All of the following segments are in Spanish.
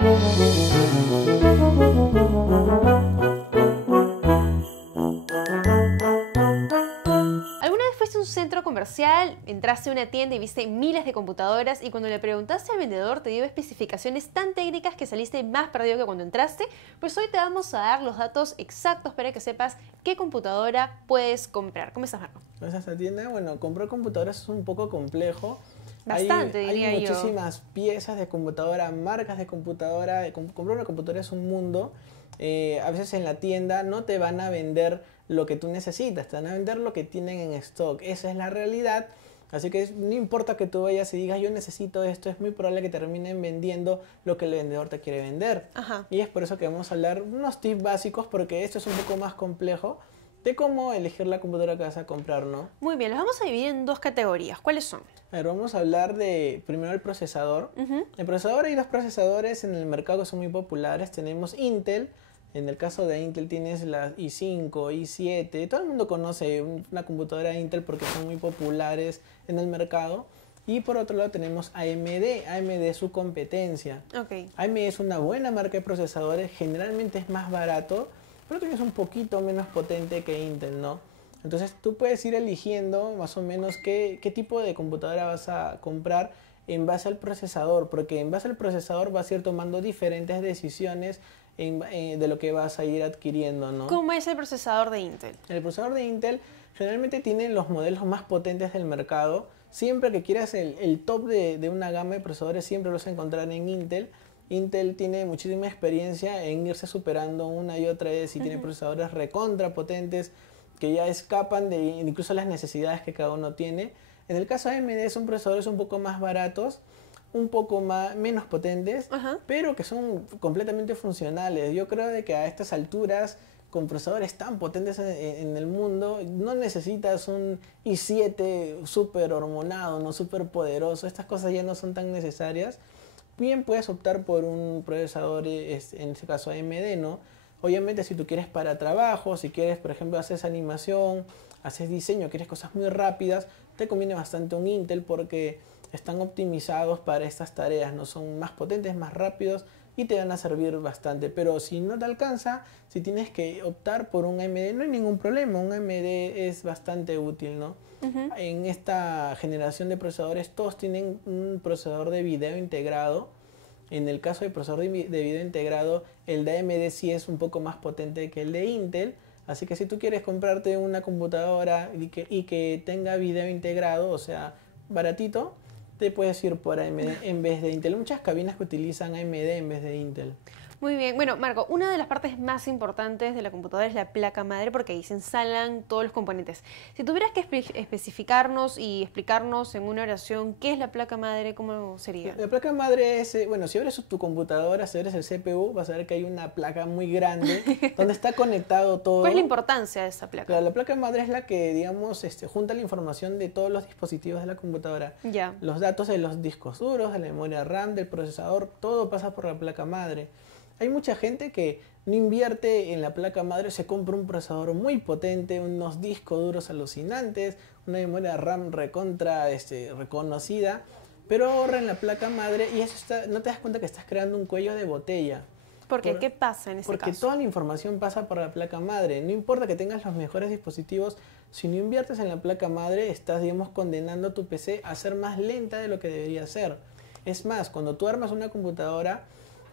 ¿Alguna vez fuiste a un centro comercial, entraste a una tienda y viste miles de computadoras y cuando le preguntaste al vendedor te dio especificaciones tan técnicas que saliste más perdido que cuando entraste? Pues hoy te vamos a dar los datos exactos para que sepas qué computadora puedes comprar. ¿Cómo estás, Marco? ¿Vas a esta tienda? Bueno, comprar computadoras es un poco complejo. Bastante, diría hay yo. muchísimas piezas de computadora, marcas de computadora. Comprar una computadora es un mundo. A veces en la tienda no te van a vender lo que tú necesitas, te van a vender lo que tienen en stock. Esa es la realidad. Así que no importa que tú vayas y digas yo necesito esto, es muy probable que te terminen vendiendo lo que el vendedor te quiere vender. Ajá. Y es por eso que vamos a hablar unos tips básicos, porque esto es un poco más complejo, de cómo elegir la computadora que vas a comprar, ¿no? Muy bien, los vamos a dividir en dos categorías. ¿Cuáles son? A ver, vamos a hablar de primero el procesador. El procesador, hay dos procesadores en el mercado que son muy populares. Tenemos Intel. En el caso de Intel tienes la i5, i7. Todo el mundo conoce una computadora Intel porque son muy populares en el mercado. Y por otro lado tenemos AMD. AMD es su competencia. Ok. AMD es una buena marca de procesadores. Generalmente es más barato, pero también es un poquito menos potente que Intel, ¿no? Entonces tú puedes ir eligiendo más o menos qué tipo de computadora vas a comprar en base al procesador, porque en base al procesador vas a ir tomando diferentes decisiones de lo que vas a ir adquiriendo, ¿no? ¿Cómo es el procesador de Intel? El procesador de Intel generalmente tiene los modelos más potentes del mercado. Siempre que quieras el top de una gama de procesadores, siempre los vas a encontrar en Intel. Intel tiene muchísima experiencia en irse superando una y otra vez y tiene procesadores recontra potentes que ya escapan de incluso las necesidades que cada uno tiene. En el caso de AMD son procesadores un poco más baratos, un poco menos potentes, pero que son completamente funcionales. Yo creo de que a estas alturas, con procesadores tan potentes en el mundo, no necesitas un i7 súper hormonado, no súper poderoso. Estas cosas ya no son tan necesarias. Bien puedes optar por un procesador, en este caso AMD, ¿no? Obviamente si tú quieres para trabajo, si quieres, por ejemplo, haces animación, haces diseño, quieres cosas muy rápidas, te conviene bastante un Intel porque están optimizados para estas tareas, ¿no? Son más potentes, más rápidos y te van a servir bastante. Pero si no te alcanza, si tienes que optar por un AMD, no hay ningún problema, un AMD es bastante útil, ¿no? En esta generación de procesadores todos tienen un procesador de video integrado. En el caso del procesador de video integrado, el de AMD sí es un poco más potente que el de Intel. Así que si tú quieres comprarte una computadora y que tenga video integrado, o sea, baratito, te puedes ir por AMD en vez de Intel. Hay muchas cabinas que utilizan AMD en vez de Intel. Muy bien. Bueno, Marco, una de las partes más importantes de la computadora es la placa madre porque ahí se instalan todos los componentes. Si tuvieras que especificarnos y explicarnos en una oración qué es la placa madre, ¿cómo sería? La placa madre es, bueno, si abres tu computadora, si abres el CPU, vas a ver que hay una placa muy grande donde está conectado todo. ¿Cuál es la importancia de esa placa? Claro, la placa madre es la que, digamos, junta la información de todos los dispositivos de la computadora. Ya. Los datos de los discos duros, de la memoria RAM, del procesador, todo pasa por la placa madre. Hay mucha gente que no invierte en la placa madre, se compra un procesador muy potente, unos discos duros alucinantes, una memoria RAM recontra reconocida, pero ahorra en la placa madre y eso no te das cuenta que estás creando un cuello de botella. ¿Por qué? ¿Qué pasa en ese caso? Porque toda la información pasa por la placa madre. No importa que tengas los mejores dispositivos, si no inviertes en la placa madre, estás, digamos, condenando a tu PC a ser más lenta de lo que debería ser. Es más, cuando tú armas una computadora,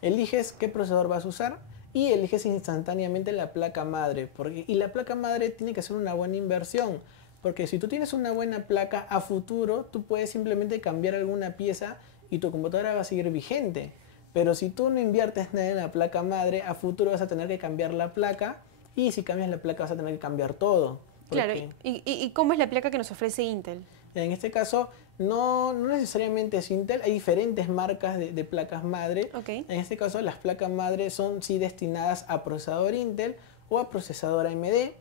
eliges qué procesador vas a usar y eliges instantáneamente la placa madre. Y la placa madre tiene que ser una buena inversión. Porque si tú tienes una buena placa a futuro, tú puedes simplemente cambiar alguna pieza y tu computadora va a seguir vigente. Pero si tú no inviertes nada en la placa madre, a futuro vas a tener que cambiar la placa y si cambias la placa vas a tener que cambiar todo. Claro, ¿y cómo es la placa que nos ofrece Intel? En este caso, no necesariamente es Intel, hay diferentes marcas de placas madre. Okay. En este caso, las placas madre son sí destinadas a procesador Intel o a procesador AMD.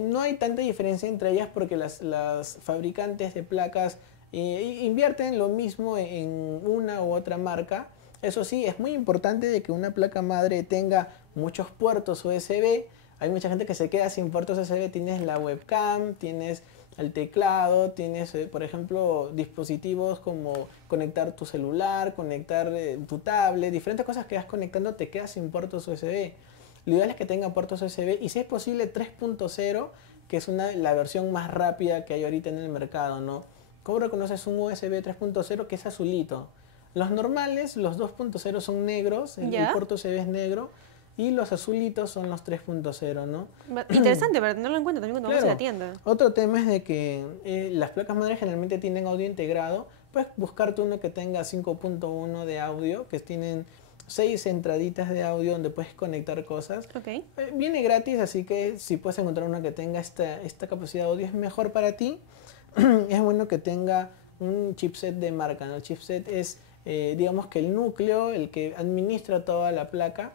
No hay tanta diferencia entre ellas porque las fabricantes de placas invierten lo mismo en una u otra marca. Eso sí, es muy importante de que una placa madre tenga muchos puertos USB. Hay mucha gente que se queda sin puertos USB. Tienes la webcam, tienes el teclado, tienes, por ejemplo, dispositivos como conectar tu celular, conectar tu tablet, diferentes cosas que vas conectando te quedas sin puertos USB. Lo ideal es que tenga puertos USB y si es posible 3.0, que es la versión más rápida que hay ahorita en el mercado, ¿no? ¿Cómo reconoces un USB 3.0 que es azulito? Los normales, los 2.0 son negros, el puerto USB es negro, y los azulitos son los 3.0, ¿no? Interesante para tenerlo en cuenta también cuando vamos a la tienda. Otro tema es de que las placas madre generalmente tienen audio integrado. Puedes buscarte uno que tenga 5.1 de audio, que tienen 6 entraditas de audio donde puedes conectar cosas. Okay. Viene gratis, así que si puedes encontrar uno que tenga esta capacidad de audio es mejor para ti. Es bueno que tenga un chipset de marca, ¿no? El chipset es, digamos que el núcleo, el que administra toda la placa.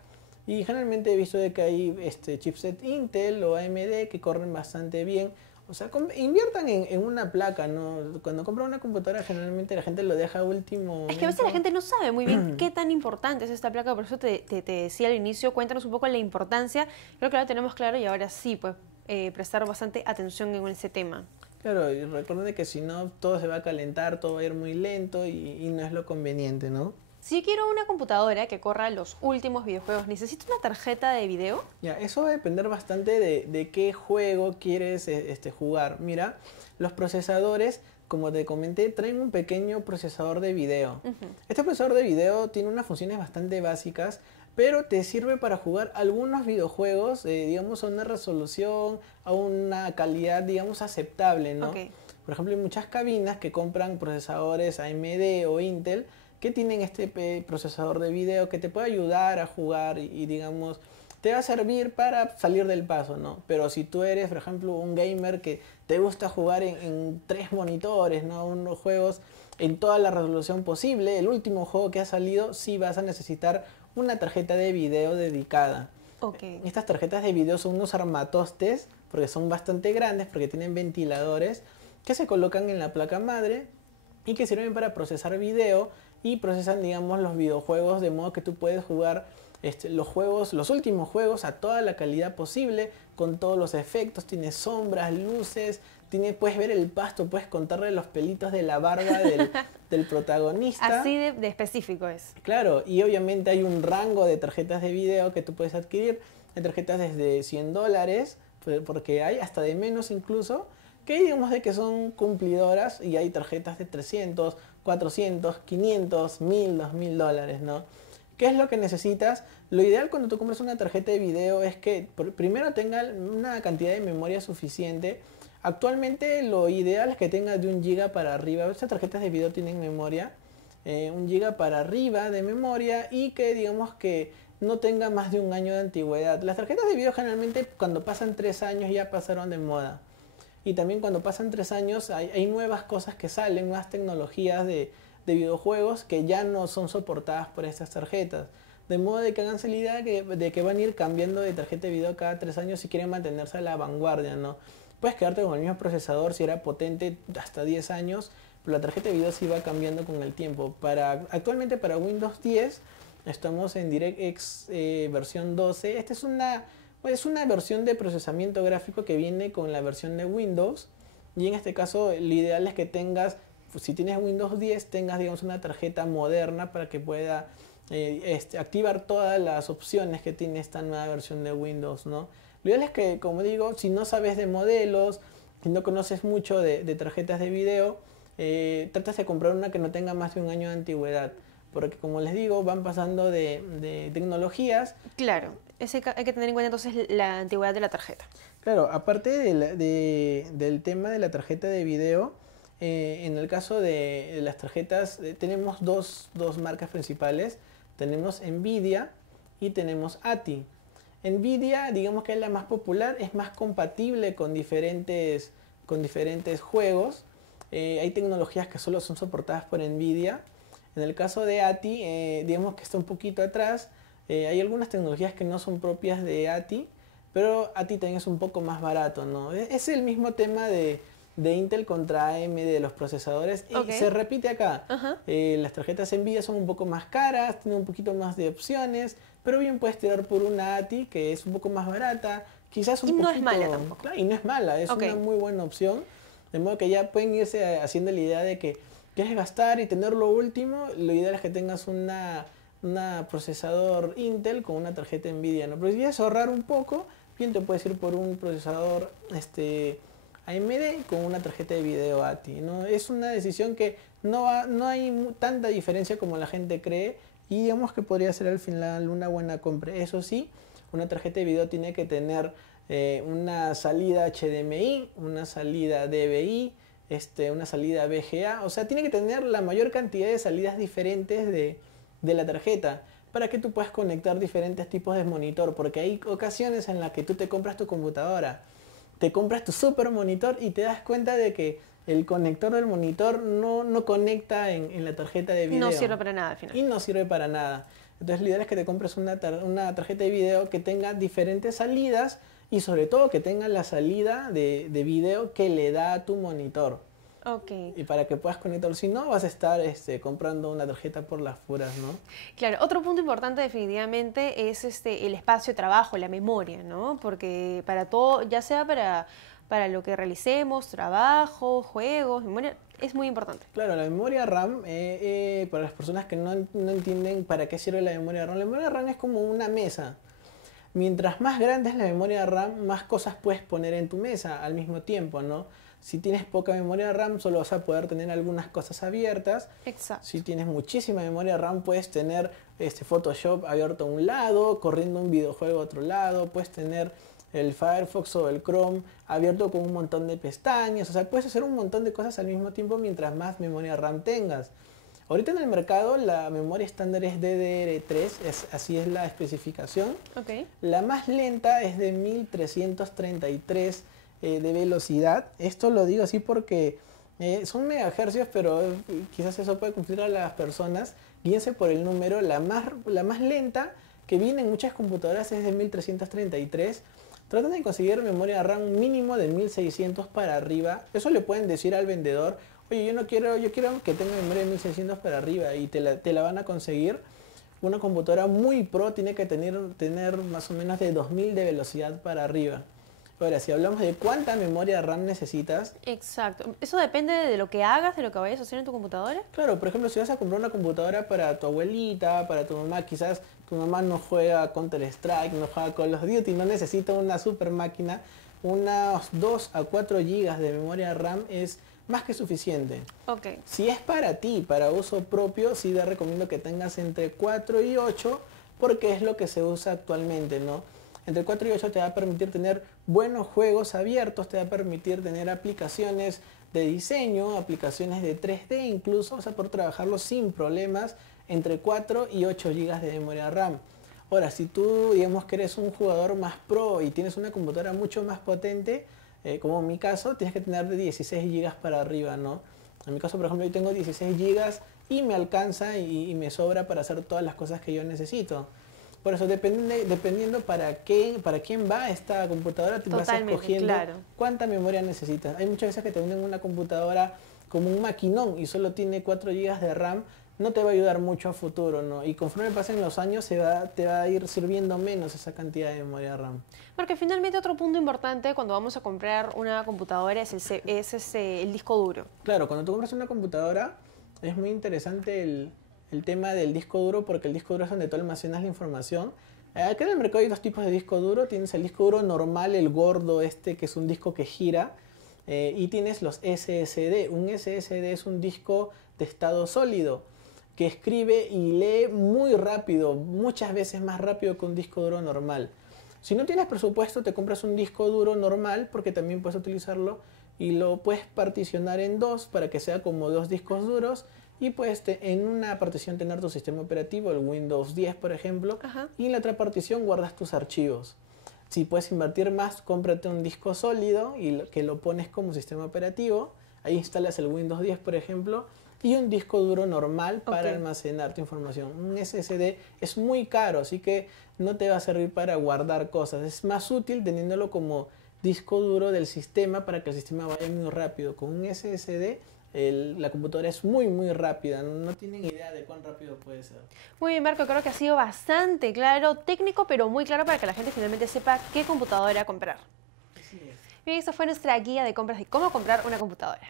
Y generalmente he visto de que hay chipset Intel o AMD que corren bastante bien. O sea, inviertan en una placa, ¿no? Cuando compran una computadora generalmente la gente lo deja a último momento. Es que a veces la gente no sabe muy bien qué tan importante es esta placa, por eso te decía al inicio, cuéntanos un poco la importancia. Creo que ahora tenemos claro y ahora sí, pues prestar bastante atención en ese tema. Claro, y recuerden que si no todo se va a calentar, todo va a ir muy lento y no es lo conveniente, ¿no? Si yo quiero una computadora que corra los últimos videojuegos, ¿necesito una tarjeta de video? Ya, eso va a depender bastante de qué juego quieres jugar. Mira, los procesadores, como te comenté, traen un pequeño procesador de video. Este procesador de video tiene unas funciones bastante básicas, pero te sirve para jugar algunos videojuegos, digamos, a una resolución, a una calidad, digamos, aceptable, ¿no? Okay. Por ejemplo, hay muchas cabinas que compran procesadores AMD o Intel que tienen este procesador de video que te puede ayudar a jugar y digamos, te va a servir para salir del paso, ¿no? Pero si tú eres, por ejemplo, un gamer que te gusta jugar en 3 monitores, ¿no? Unos juegos en toda la resolución posible, el último juego que ha salido, sí vas a necesitar una tarjeta de video dedicada. Okay. Estas tarjetas de video son unos armatostes, porque son bastante grandes, porque tienen ventiladores, que se colocan en la placa madre y que sirven para procesar video y procesan, digamos, los videojuegos de modo que tú puedes jugar los últimos juegos a toda la calidad posible, con todos los efectos, tiene sombras, luces, puedes ver el pasto, puedes contarle los pelitos de la barba del protagonista. Así de específico es. Claro, y obviamente hay un rango de tarjetas de video que tú puedes adquirir, hay tarjetas desde $100, porque hay hasta de menos incluso, que digamos de que son cumplidoras, y hay tarjetas de 300, 400, 500, 1000, $2000, ¿no? ¿Qué es lo que necesitas? Lo ideal cuando tú compras una tarjeta de video es que primero tenga una cantidad de memoria suficiente. Actualmente lo ideal es que tenga de 1 GB para arriba. Estas tarjetas de video tienen memoria, 1 GB para arriba de memoria, y que digamos que no tenga más de 1 año de antigüedad. Las tarjetas de video generalmente cuando pasan 3 años ya pasaron de moda. Y también cuando pasan 3 años hay nuevas cosas que salen, nuevas tecnologías de videojuegos que ya no son soportadas por estas tarjetas. De modo de que hagan salida de que van a ir cambiando de tarjeta de video cada 3 años si quieren mantenerse a la vanguardia, ¿no? Puedes quedarte con el mismo procesador si era potente hasta 10 años, pero la tarjeta de video sí va cambiando con el tiempo. Actualmente para Windows 10 estamos en DirectX versión 12. Esta es una versión de procesamiento gráfico que viene con la versión de Windows, y en este caso lo ideal es que tengas, si tienes Windows 10, tengas, digamos, una tarjeta moderna para que pueda activar todas las opciones que tiene esta nueva versión de Windows, ¿no? Lo ideal es que, como digo, si no sabes de modelos, si no conoces mucho de tarjetas de video, tratas de comprar una que no tenga más de 1 año de antigüedad, porque como les digo, van pasando de tecnologías. Claro, hay que tener en cuenta entonces la antigüedad de la tarjeta. Claro, aparte del tema de la tarjeta de video, en el caso de las tarjetas tenemos dos marcas principales. Tenemos Nvidia y tenemos ATI. Nvidia, digamos que es la más popular, es más compatible con diferentes juegos. Hay tecnologías que solo son soportadas por Nvidia. En el caso de ATI, digamos que está un poquito atrás. Hay algunas tecnologías que no son propias de ATI, pero ATI también es un poco más barato, ¿no? Es el mismo tema de Intel contra AMD, los procesadores, y se repite acá. Las tarjetas Nvidia son un poco más caras, tienen un poquito más de opciones, pero bien puedes tirar por una ATI que es un poco más barata, quizás un poquito... Y no es mala tampoco. Claro, y no es mala, es una muy buena opción. De modo que ya pueden irse haciendo la idea de que quieres gastar y tener lo último. Lo ideal es que tengas una procesador Intel con una tarjeta Nvidia, ¿no? Pero si quieres ahorrar un poco, bien te puedes ir por un procesador AMD con una tarjeta de video ATI, ¿no? Es una decisión que no hay tanta diferencia como la gente cree, y digamos que podría ser al final una buena compra. Eso sí, una tarjeta de video tiene que tener una salida HDMI, una salida DVI, una salida VGA, o sea, tiene que tener la mayor cantidad de salidas diferentes de la tarjeta para que tú puedas conectar diferentes tipos de monitor, porque hay ocasiones en las que tú te compras tu computadora, te compras tu super monitor y te das cuenta de que el conector del monitor no conecta en la tarjeta de video. No sirve para nada al final. Y no sirve para nada. Entonces la idea es que te compres una tarjeta de video que tenga diferentes salidas y sobre todo que tenga la salida de video que le da a tu monitor. Ok. Y para que puedas conectarlo, si no vas a estar comprando una tarjeta por las puras, ¿no? Claro, otro punto importante definitivamente es el espacio de trabajo, la memoria, ¿no? Porque para todo, ya sea para lo que realicemos, trabajo, juegos, memoria, es muy importante. Claro, la memoria RAM, para las personas que no entienden para qué sirve la memoria RAM es como una mesa. Mientras más grande es la memoria RAM, más cosas puedes poner en tu mesa al mismo tiempo, ¿no? Si tienes poca memoria RAM, solo vas a poder tener algunas cosas abiertas. Exacto. Si tienes muchísima memoria RAM, puedes tener Photoshop abierto a un lado, corriendo un videojuego a otro lado, puedes tener el Firefox o el Chrome abierto con un montón de pestañas. O sea, puedes hacer un montón de cosas al mismo tiempo mientras más memoria RAM tengas. Ahorita en el mercado la memoria estándar es DDR3, así es la especificación. Okay. La más lenta es de 1333 de velocidad. Esto lo digo así porque son megahercios, pero quizás eso puede confundir a las personas. Guíense por el número. La más lenta que viene en muchas computadoras es de 1333. Tratan de conseguir memoria RAM mínimo de 1600 para arriba. Eso le pueden decir al vendedor: oye, yo quiero que tenga memoria de 1600 para arriba, y te la van a conseguir. Una computadora muy pro tiene que tener más o menos de 2000 de velocidad para arriba. Ahora, si hablamos de cuánta memoria RAM necesitas... Exacto. ¿Eso depende de lo que hagas, de lo que vayas a hacer en tu computadora? Claro, por ejemplo, si vas a comprar una computadora para tu abuelita, para tu mamá, quizás tu mamá no juega Counter-Strike, no juega Call of Duty, no necesita una super máquina, unas 2 a 4 GB de memoria RAM es más que suficiente. Okay. Si es para ti, para uso propio, sí te recomiendo que tengas entre 4 y 8, porque es lo que se usa actualmente, ¿no? Entre 4 y 8 te va a permitir tener buenos juegos abiertos, te va a permitir tener aplicaciones de diseño, aplicaciones de 3D incluso, o sea, por trabajarlo sin problemas entre 4 y 8 GB de memoria RAM. Ahora, si tú, digamos que eres un jugador más pro y tienes una computadora mucho más potente, como en mi caso, tienes que tener de 16 GB para arriba, ¿no? En mi caso, por ejemplo, yo tengo 16 GB y me alcanza y me sobra para hacer todas las cosas que yo necesito. Por eso, dependiendo para quién va esta computadora, te vas escogiendo cuánta memoria necesitas. Hay muchas veces que te venden una computadora como un maquinón y solo tiene 4 GB de RAM, no te va a ayudar mucho a futuro, ¿no? Y conforme pasen los años te va a ir sirviendo menos esa cantidad de memoria RAM. Porque finalmente otro punto importante cuando vamos a comprar una computadora es el disco duro. Claro, cuando tú compras una computadora es muy interesante el tema del disco duro, porque el disco duro es donde tú almacenas la información. Acá en el mercado hay dos tipos de disco duro. Tienes el disco duro normal, el gordo que es un disco que gira, y tienes los SSD. Un SSD es un disco de estado sólido que escribe y lee muy rápido, muchas veces más rápido que un disco duro normal. Si no tienes presupuesto, te compras un disco duro normal, porque también puedes utilizarlo y lo puedes particionar en dos para que sea como dos discos duros, y puedes en una partición tener tu sistema operativo, el Windows 10 por ejemplo. Ajá. Y en la otra partición guardas tus archivos. Si puedes invertir más, cómprate un disco sólido y que lo pones como sistema operativo. Ahí instalas el Windows 10 por ejemplo, y un disco duro normal para almacenar tu información. Un SSD es muy caro, así que no te va a servir para guardar cosas. Es más útil teniéndolo como disco duro del sistema para que el sistema vaya muy rápido. Con un SSD la computadora es muy rápida, no tienen idea de cuán rápido puede ser. Muy bien, Marco, creo que ha sido bastante claro, técnico, pero muy claro para que la gente finalmente sepa qué computadora comprar. Así es. Bien, esa fue nuestra guía de compras de cómo comprar una computadora.